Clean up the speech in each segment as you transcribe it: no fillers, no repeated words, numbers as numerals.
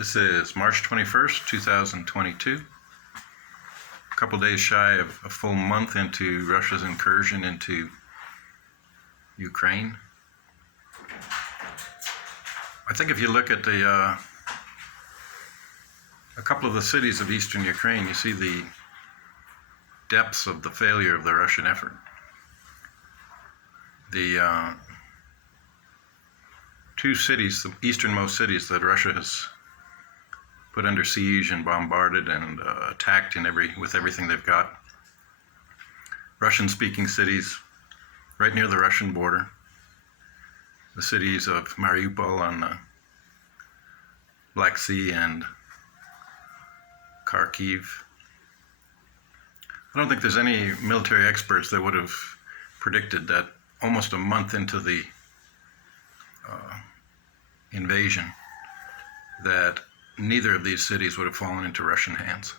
This is March 21st, 2022. A couple days shy of a full month into Russia's incursion into Ukraine. I think if you look at a couple of the cities of eastern Ukraine, you see the depths of the failure of the Russian effort. The two cities, the easternmost cities that Russia has put under siege and bombarded and attacked with everything they've got. Russian-speaking cities right near the Russian border. The cities of Mariupol on the Black Sea and Kharkiv. I don't think there's any military experts that would have predicted that almost a month into the invasion that neither of these cities would have fallen into Russian hands.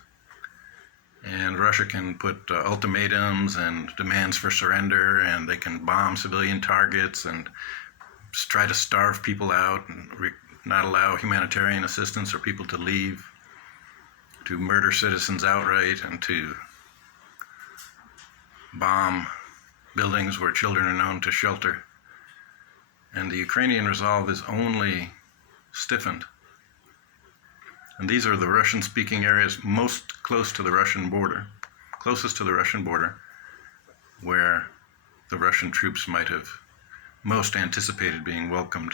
And Russia can put ultimatums and demands for surrender, and they can bomb civilian targets and try to starve people out and not allow humanitarian assistance or people to leave, to murder citizens outright, and to bomb buildings where children are known to shelter. And the Ukrainian resolve is only stiffened. And these are the Russian-speaking areas most close to the Russian border, closest to the Russian border, where the Russian troops might have most anticipated being welcomed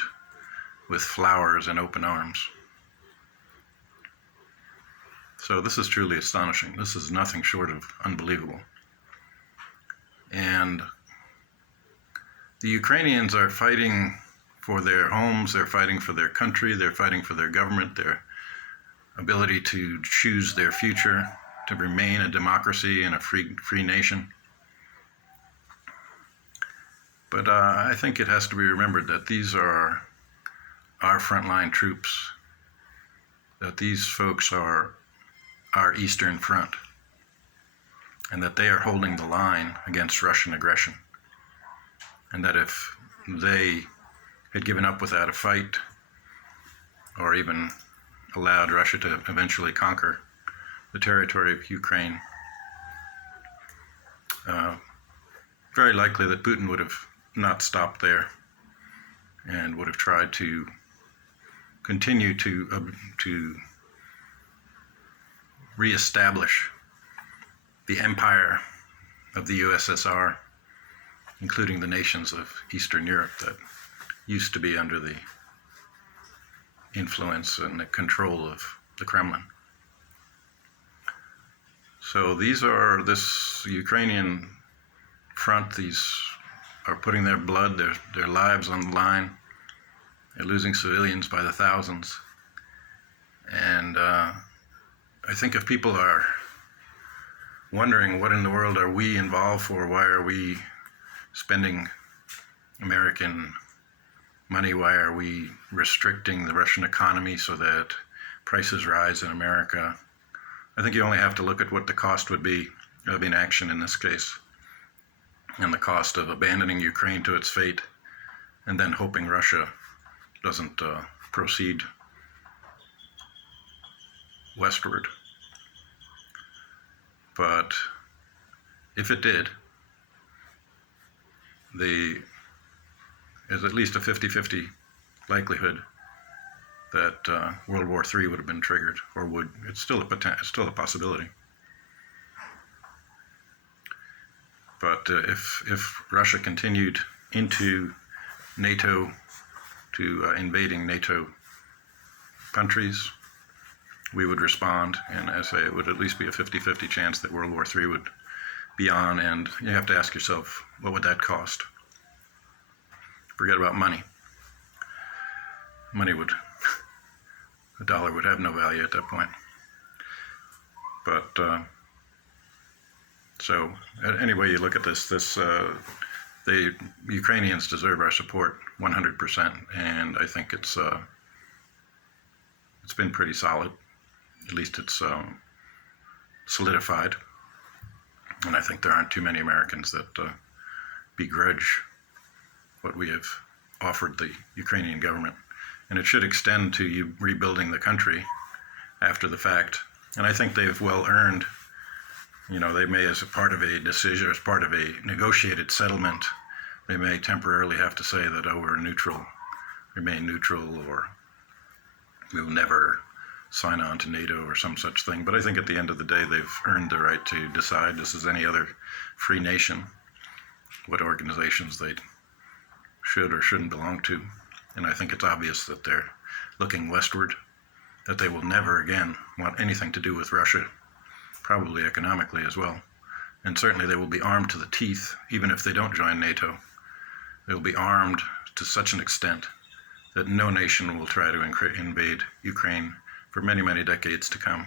with flowers and open arms. So this is truly astonishing. This is nothing short of unbelievable. And the Ukrainians are fighting for their homes, they're fighting for their country, they're fighting for their government, their ability to choose their future, to remain a democracy and a free nation. But I think it has to be remembered that these are our frontline troops, that these folks are our Eastern Front, and that they are holding the line against Russian aggression. And that if they had given up without a fight, or even allowed Russia to eventually conquer the territory of Ukraine, very likely that Putin would have not stopped there and would have tried to continue to reestablish the empire of the USSR, including the nations of Eastern Europe that used to be under the influence and the control of the Kremlin. So this Ukrainian front, these are putting their blood, their lives on the line. They're losing civilians by the thousands. And I think if people are wondering what in the world are we involved for, why are we spending American money, why are we restricting the Russian economy so that prices rise in America, I think you only have to look at what the cost would be of inaction in this case, and the cost of abandoning Ukraine to its fate, and then hoping Russia doesn't proceed westward. But if it did, there's at least a 50-50 likelihood that World War III would have been triggered, or it's still a possibility. But if Russia continued into NATO, to invading NATO countries, we would respond, and I say it would at least be a 50-50 chance that World War III would be on, and you have to ask yourself, what would that cost? Forget about money. The dollar would have no value at that point. But so any way you look at this, the Ukrainians deserve our support 100%, and I think it's been pretty solid. At least it's solidified, and I think there aren't too many Americans that begrudge what we have offered the Ukrainian government and it should extend to you rebuilding the country after the fact. And I think they've well earned, they may, as a part of a decision, as part of a negotiated settlement, they may temporarily have to say that, oh, we're neutral, remain neutral, or we will never sign on to NATO or some such thing. But I think at the end of the day, they've earned the right to decide, just as any other free nation, what organizations they should or shouldn't belong to. And I think it's obvious that they're looking westward, that they will never again want anything to do with Russia, probably economically as well. And certainly they will be armed to the teeth, even if they don't join NATO. They will be armed to such an extent that no nation will try to invade Ukraine for many, many decades to come.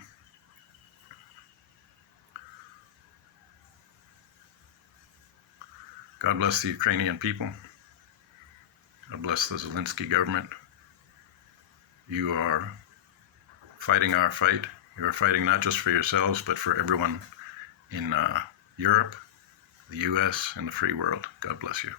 God bless the Ukrainian people. God bless the Zelensky government. You are fighting our fight. You are fighting not just for yourselves, but for everyone in Europe, the US, and the free world. God bless you.